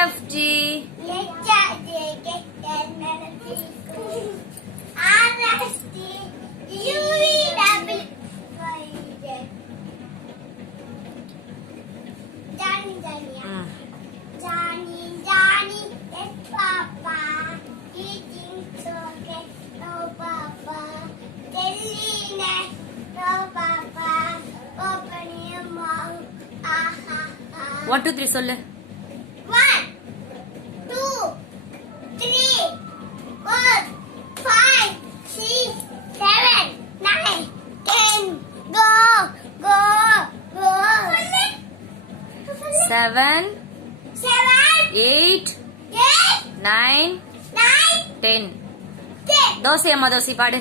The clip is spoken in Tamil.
F G One, two, three சொல்லு. 1 2 3 4 5 6 7 9 10 go go go 7 8 9 10 தோசை அம்மா தோசை பாடு.